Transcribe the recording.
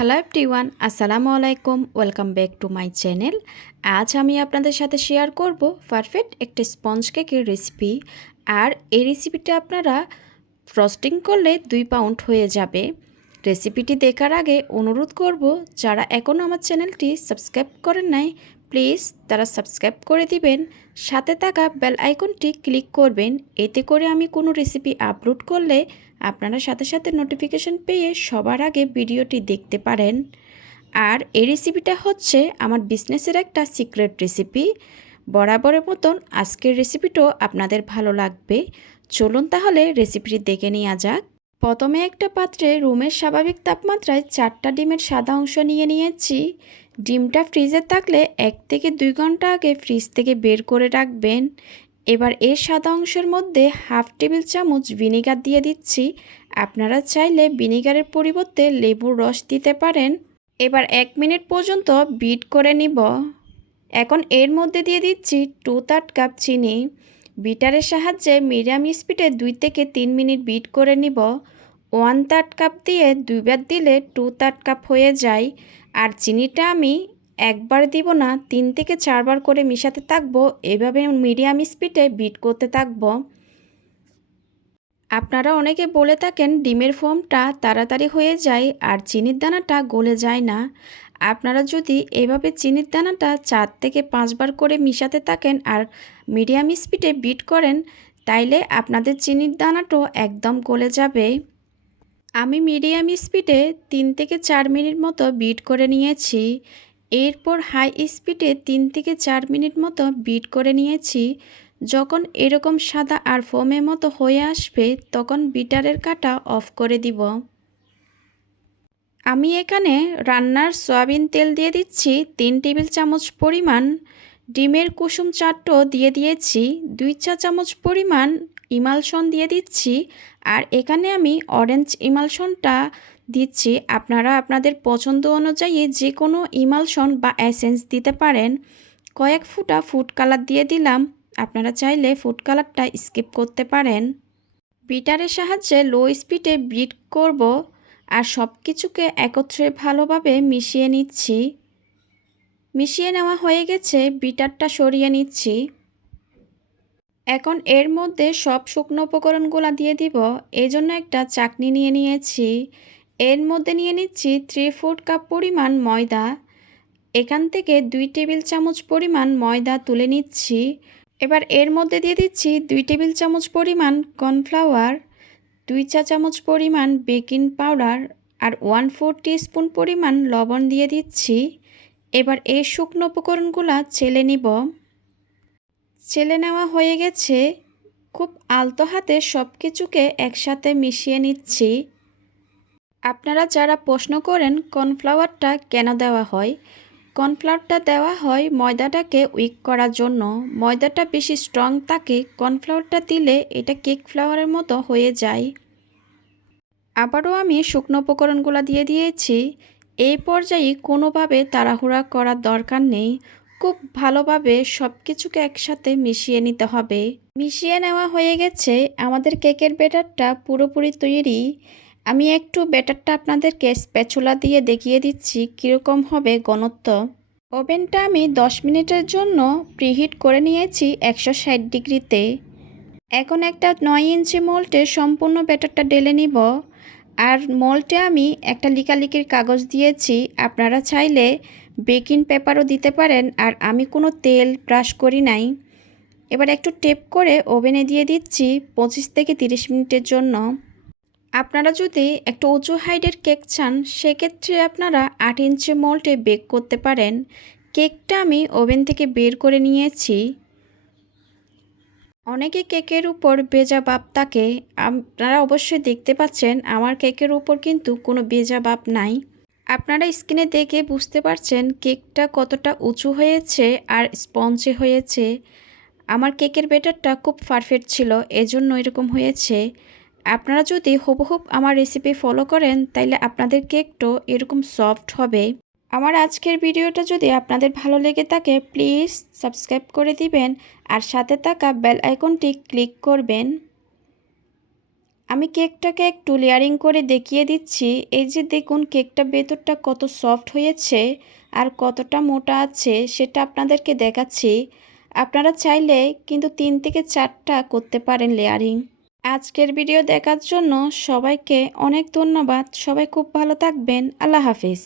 Hello everyone, আসসালামু আলাইকুম। Welcome back to my channel. আজ আমি আপনাদের সাথে শেয়ার করব পারফেক্ট একটা স্পঞ্জ কেকের রেসিপি। আর এই রেসিপিটা আপনারা ফ্রস্টিং করলে 2 পাউন্ড হয়ে যাবে। রেসিপিটি দেখার আগে অনুরোধ করব, যারা এখনও আমার চ্যানেলটি সাবস্ক্রাইব করেন নাই প্লিজ তারা সাবস্ক্রাইব করে দিবেন, সাথে থাকা বেল আইকনটি ক্লিক করবেন। এতে করে আমি কোনো রেসিপি আপলোড করলে আপনারা সাথে সাথে নোটিফিকেশন পেয়ে সবার আগে ভিডিওটি দেখতে পারেন। আর এই রেসিপিটা হচ্ছে আমার বিজনেসের একটা সিক্রেট রেসিপি। বরাবরের মতন আজকের রেসিপিটাও আপনাদের ভালো লাগবে। চলুন তাহলে রেসিপিটি দেখে নেওয়া যাক। প্রথমে একটা পাত্রে রুমের স্বাভাবিক তাপমাত্রায় 4টা ডিমের সাদা অংশ নিয়ে নিয়েছি। ডিমটা ফ্রিজে থাকলে 1 থেকে 2 ঘন্টা আগে ফ্রিজ থেকে বের করে রাখবেন। এবার এই সাদা অংশের মধ্যে হাফ টেবিল চামচ ভিনেগার দিয়ে দিচ্ছি। আপনারা চাইলে ভিনেগারের পরিবর্তে লেবুর রস দিতে পারেন। এবার 1 মিনিট পর্যন্ত বিট করে নিব। এখন এর মধ্যে দিয়ে দিচ্ছি 2/3 কাপ চিনি। বিটারের সাহায্যে মিডিয়াম স্পিডে 2 থেকে 3 মিনিট বিট করে নিব। 1/3 কাপ দিয়ে 2বার দিলে 2/3 কাপ হয়ে যায়। আর চিনিটা আমি একবার দিব না, 3 থেকে 4বার করে মিশাতে থাকবো। এভাবে মিডিয়াম স্পিডে বিট করতে থাকবো। আপনারা অনেকে বলে থাকেন ডিমের ফোমটা তাড়াতাড়ি হয়ে যায় আর চিনির দানাটা গলে যায় না। আপনারা যদি এভাবে চিনির দানাটা 4 থেকে 5বার করে মিশাতে থাকেন আর মিডিয়াম স্পিডে বিট করেন, তাইলে আপনাদের চিনির দানাটাও একদম গলে যাবে। আমি মিডিয়াম স্পিডে 3 থেকে 4 মিনিট মতো বিট করে নিয়েছি। এরপর হাই স্পিডে 3 থেকে 4 মিনিট মতো বিট করে নিয়েছি। যখন এরকম সাদা আর ফোমের মতো হয়ে আসবে তখন বিটারের কাঁটা অফ করে দিব। আমি এখানে রান্নার সয়াবিন তেল দিয়ে দিচ্ছি 3 টেবিল চামচ পরিমাণ। ডিমের কুসুম চারটো দিয়ে দিয়েছি। 2 চা চামচ পরিমাণ ইমালশন দিয়ে দিচ্ছি। আর এখানে আমি অরেঞ্জ ইমালশনটা দিচ্ছি। আপনারা আপনাদের পছন্দ অনুযায়ী যে কোনো ইমালশন বা এসেন্স দিতে পারেন। কয়েক ফোঁটা ফুড কালার দিয়ে দিলাম। আপনারা চাইলে ফুড কালারটা স্কিপ করতে পারেন। বিটারের সাহায্যে লো স্পিডে বিট করব আর সব কিছুকে একত্রে ভালোভাবে মিশিয়ে নিচ্ছি। মিশিয়ে নেওয়া হয়ে গেছে, বিটারটা সরিয়ে নিচ্ছি। এখন এর মধ্যে সব শুকনো উপকরণগুলো দিয়ে দিব। এই জন্য একটা চাকনি নিয়ে নিয়েছি। এর মধ্যে নিয়ে নিচ্ছি 3/4 কাপ পরিমাণ ময়দা। এখান থেকে 2 টেবিল চামচ পরিমাণ ময়দা তুলে নিচ্ছি। এবার এর মধ্যে দিয়ে দিচ্ছি 2 টেবিল চামচ পরিমাণ কর্নফ্লাওয়ার, 2 চা চামচ পরিমাণ বেকিং পাউডার আর 1/4 টিস্পুন পরিমাণ লবণ দিয়ে দিচ্ছি। এবার এই শুকনো উপকরণগুলো চেলে নিব। চেলে নেওয়া হয়ে গেছে। খুব আলতো হাতে সব কিছুকে একসাথে মিশিয়ে নিচ্ছি। আপনারা যারা প্রশ্ন করেন কর্নফ্লাওয়ারটা কেন দেওয়া হয়, কর্নফ্লাওয়ারটা দেওয়া হয় ময়দাটাকে উইক করার জন্য। ময়দাটা বেশি স্ট্রং থাকে, কর্নফ্লাওয়ারটা দিলে এটা কেক ফ্লাওয়ারের মতো হয়ে যায়। আবারও আমি শুকনো উপকরণগুলো দিয়ে দিয়েছি। এই পর্যায়ে কোনোভাবে তাড়াহুড়া করার দরকার নেই। খুব ভালোভাবে সব কিছুকে একসাথে মিশিয়ে নিতে হবে। মিশিয়ে নেওয়া হয়ে গেছে। আমাদের কেকের ব্যাটারটা পুরোপুরি তৈরি। আমি একটু ব্যাটারটা আপনাদেরকে স্প্যাচুলা দিয়ে দেখিয়ে দিচ্ছি কীরকম হবে ঘনত্ব। ওভেনটা আমি 10 মিনিটের জন্য প্রিহিট করে নিয়েছি 160 ডিগ্রিতে। এখন একটা 9 ইঞ্চি মোল্ডে সম্পূর্ণ ব্যাটারটা ঢেলে নিব। আর মোল্ডে আমি একটা লিকালিকির কাগজ দিয়েছি। আপনারা চাইলে বেকিং পেপারও দিতে পারেন। আর আমি কোনো তেল ব্রাশ করি নাই। এবার একটু টেপ করে ওভেনে দিয়ে দিচ্ছি 25 থেকে 30 মিনিটের জন্য। আপনারা যদি একটু উঁচু হাইটের কেক চান সেক্ষেত্রে আপনারা 8 ইঞ্চি মোল্ডে বেক করতে পারেন। কেকটা আমি ওভেন থেকে বের করে নিয়েছি। অনেকে কেকের উপর ভেজা ভাব থাকে, আপনারা অবশ্যই দেখতে পাচ্ছেন আমার কেকের উপর কিন্তু কোনো ভেজা ভাব নাই। আপনারা স্ক্রিনে দেখে বুঝতে পারছেন কেকটা কতটা উঁচু হয়েছে আর স্পঞ্জি হয়েছে। আমার কেকের ব্যাটারটা খুব পারফেক্ট ছিল, এজন্য এরকম হয়েছে। আপনারা যদি হুবহুব আমার রেসিপি ফলো করেন তাইলে আপনাদের কেকটাও এরকম সফট হবে। আমার আজকের ভিডিওটা যদি আপনাদের ভালো লেগে থাকে প্লিজ সাবস্ক্রাইব করে দিবেন আর সাথে থাকা বেল আইকনটি ক্লিক করবেন। আমি কেকটাকে একটু লেয়ারিং করে দেখিয়ে দিচ্ছি। এই যে দেখুন কেকটা ভেতরটা কত সফট হয়েছে আর কতটা মোটা আছে সেটা আপনাদেরকে দেখাচ্ছি। আপনারা চাইলে কিন্তু 3 থেকে 4টা করতে পারেন লেয়ারিং। আজকের ভিডিও দেখার জন্য সবাইকে অনেক ধন্যবাদ। সবাই খুব ভালো থাকবেন। আল্লাহ হাফিজ।